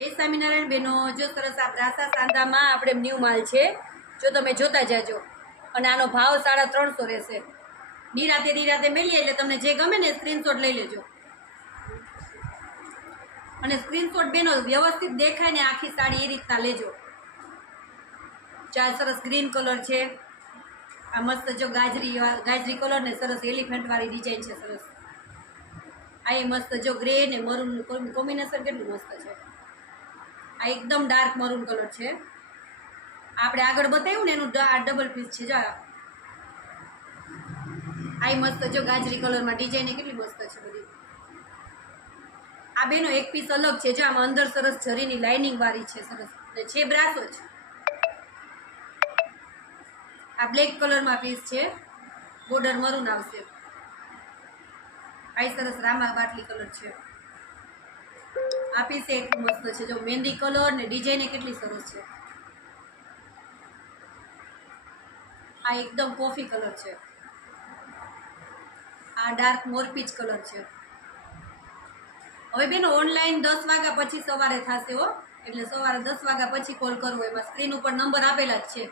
જય સ્વામિનારાયણ બેનો, જો સરસ આ બ્રાસા સાંધામાં આપણે ન્યૂ માલ છે, જો તમે જોતા જાજો. અને આનો ભાવ 350 રહેશે. નિરાતે મેળીએ એટલે તમને જે ગમે ને સ્ક્રીનશોટ લઈ લેજો. અને સ્ક્રીનશોટ બેનો વ્યવસ્થિત દેખાય ને આખી સાડી એ રીતના લેજો. ચાર સરસ ગ્રીન કલર છે, આ મસ્ત જો ગાજરી કલર ને સરસ એલિફન્ટ વાળી ડિઝાઇન છે સરસ. આ એ મસ્ત જો ગ્રે ને મરૂન કોમ્બિનેશન કેટલું મસ્ત છે. આ એકદમ ડાર્ક મરૂન કલર છે. આપણે આગળ બતાવ્યું ને એનું ડબલ પીસ છે. જો આ મસ્ત જો ગાજરી કલરમાં ડિઝાઇન કેટલી મસ્ત છે બધી. આ બેનો એક પીસ અલગ છે, જો આમાં અંદર સરસ જરીની લાઇનિંગ વાળી છે સરસ ને છે બ્રાસો જ. આ બ્લેક કલરમાં પીસ છે, બોર્ડર મરૂન આવશે. આ સરસ રામા બાટલી કલર છે. આ પીસ એટલું મસ્ત છે, જો મહેંદી કલર ને ડિઝાઇન કેટલી સરસ છે. આ એકદમ કોફી કલર છે. આ ડાર્ક મોરપીચ કલર છે. હવે બેનો ઓનલાઈન 10 વાગ્યા પછી સવારે થશે હો, એટલે સવારે 10 વાગ્યા પછી કોલ કરવો. એમાં સ્ક્રીન ઉપર નંબર આપેલા જ છે.